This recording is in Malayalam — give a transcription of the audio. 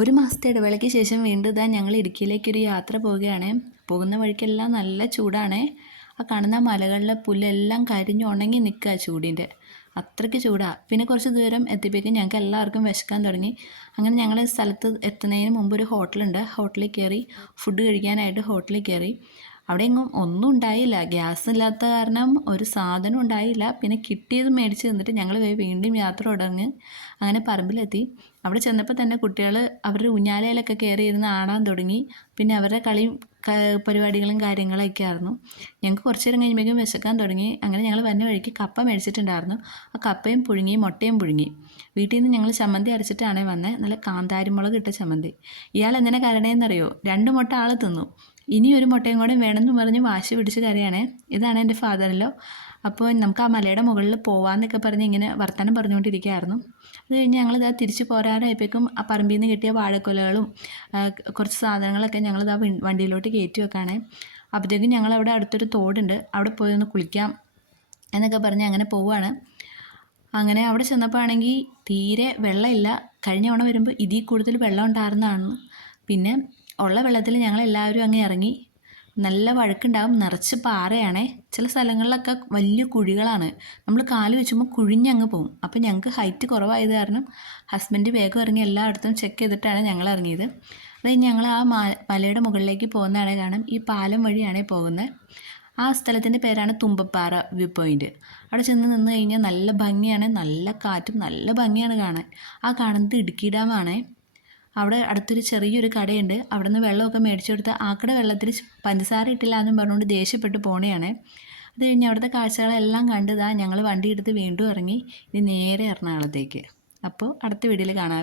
ഒരു മാസത്തെ ഇടവേളയ്ക്ക് ശേഷം വീണ്ടും ഇതാ ഞങ്ങൾ ഇടുക്കിയിലേക്കൊരു യാത്ര പോവുകയാണ്. പോകുന്ന വഴിക്കെല്ലാം നല്ല ചൂടാണ്. ആ കാണുന്ന മലകളിലെ പുല്ലെല്ലാം കരിഞ്ഞ് ഉണങ്ങി നിൽക്കുക ചൂടിൻ്റെ. അത്രയ്ക്ക് ചൂടാണ്. പിന്നെ കുറച്ച് ദൂരം എത്തിയപ്പോഴേക്കും ഞങ്ങൾക്ക് എല്ലാവർക്കും വിശക്കാൻ തുടങ്ങി. അങ്ങനെ ഞങ്ങൾ സ്ഥലത്ത് എത്തുന്നതിന് മുമ്പ് ഒരു ഹോട്ടലുണ്ട്. ഹോട്ടലിൽ കയറി ഫുഡ് കഴിക്കാനായിട്ട് ഹോട്ടലിൽ കയറി. അവിടെ എങ്ങും ഒന്നും ഉണ്ടായില്ല. ഗ്യാസ് ഇല്ലാത്ത കാരണം ഒരു സാധനം ഉണ്ടായില്ല. പിന്നെ കിട്ടിയത് മേടിച്ച് തന്നിട്ട് ഞങ്ങൾ വീണ്ടും യാത്ര തുടങ്ങി. അങ്ങനെ പറമ്പിലെത്തി. അവിടെ ചെന്നപ്പോൾ തന്നെ കുട്ടികൾ അവരുടെ ഊഞ്ഞാലയിലൊക്കെ കയറി ഇരുന്ന് ആടാൻ തുടങ്ങി. പിന്നെ അവരുടെ കളിയും പരിപാടികളും കാര്യങ്ങളൊക്കെ ആയിരുന്നു. ഞങ്ങൾക്ക് കുറച്ച് നേരം കഴിയുമ്പോഴേക്കും വിശക്കാൻ തുടങ്ങി. അങ്ങനെ ഞങ്ങൾ വരുന്ന വഴിക്ക് കപ്പ മേടിച്ചിട്ടുണ്ടായിരുന്നു. ആ കപ്പയും പുഴുങ്ങി മുട്ടയും പുഴുങ്ങി. വീട്ടിൽ നിന്ന് ഞങ്ങൾ ചമ്മന്തി അരച്ചിട്ടാണ് വന്നത്. നല്ല കാന്താരിമുളക് ഇട്ട ചമ്മന്തി. ഇയാൾ എന്തിനാ കരടേന്നറിയോ? 2 മുട്ട ആൾ തിന്നു. ഇനി ഒരു മുട്ടയും കൂടെ വേണമെന്ന് പറഞ്ഞ് വാശി പിടിച്ച് കരയാണ്. ഇതാണ് എൻ്റെ ഫാദറിലോ. അപ്പോൾ നമുക്ക് ആ മലയുടെ മുകളിൽ പോകാമെന്നൊക്കെ പറഞ്ഞ് ഇങ്ങനെ വർത്തമാനം പറഞ്ഞുകൊണ്ടിരിക്കുകയായിരുന്നു. അത് കഴിഞ്ഞ് ഞങ്ങളിതാ തിരിച്ച് പോരാറായപ്പോഴേക്കും ആ പറമ്പിൽ നിന്ന് കിട്ടിയ വാഴക്കൊലകളും കുറച്ച് സാധനങ്ങളൊക്കെ ഞങ്ങളിതാ വണ്ടിയിലോട്ട് കയറ്റി വെക്കുകയാണ്. അപ്പോഴത്തേക്കും ഞങ്ങളവിടെ അടുത്തൊരു തോടുണ്ട്, അവിടെ പോയി ഒന്ന് കുളിക്കാം എന്നൊക്കെ പറഞ്ഞ് അങ്ങനെ പോവുകയാണ്. അങ്ങനെ അവിടെ ചെന്നപ്പോൾ ആണെങ്കിൽ തീരെ വെള്ളമില്ല. കഴിഞ്ഞ തവണ വരുമ്പോൾ ഇതിൽ കൂടുതൽ വെള്ളം ഉണ്ടായിരുന്നതാണ്. പിന്നെ ഉള്ള വെള്ളത്തിൽ ഞങ്ങളെല്ലാവരും അങ്ങ് ഇറങ്ങി. നല്ല വഴുക്കുണ്ടാവും, നിറച്ച് പാറയാണേ. ചില സ്ഥലങ്ങളിലൊക്കെ വലിയ കുഴികളാണ്. നമ്മൾ കാല് വെച്ചുമ്പോൾ കുഴിഞ്ഞങ്ങ് പോകും. അപ്പോൾ ഞങ്ങൾക്ക് ഹൈറ്റ് കുറവായത് കാരണം ഹസ്ബൻഡ് വേഗം ഇറങ്ങി എല്ലായിടത്തും ചെക്ക് ചെയ്തിട്ടാണ് ഞങ്ങൾ ഇറങ്ങിയത്. അത് കഴിഞ്ഞ് ഞങ്ങൾ ആ മലയുടെ മുകളിലേക്ക് പോകുന്നതാണ് കാണാം. ഈ പാലം വഴിയാണ് പോകുന്നത്. ആ സ്ഥലത്തിൻ്റെ പേരാണ് തുമ്പപ്പാറ വ്യൂ പോയിൻറ്റ്. അവിടെ ചെന്ന് നിന്ന് കഴിഞ്ഞാൽ നല്ല ഭംഗിയാണ്, നല്ല കാറ്റും നല്ല ഭംഗിയാണ് കാണാൻ. ആ കാണുന്നത് ഇടുക്കി ഡാമാണേ. അവിടെ അടുത്തൊരു ചെറിയൊരു കടയുണ്ട്. അവിടെ നിന്ന് വെള്ളമൊക്കെ മേടിച്ചു കൊടുത്ത് ആക്കടെ വെള്ളത്തിൽ പഞ്ചസാര ഇട്ടില്ല എന്നും പറഞ്ഞുകൊണ്ട് ദേഷ്യപ്പെട്ട് പോണെയാണ്. അത് കഴിഞ്ഞ് അവിടുത്തെ കാഴ്ചകളെല്ലാം കണ്ടതാ ഞങ്ങൾ വണ്ടി എടുത്ത് വീണ്ടും ഇറങ്ങി. ഇനി നേരെ എറണാകുളത്തേക്ക്. അപ്പോൾ അടുത്ത വീഡിയോയിൽ കാണാം.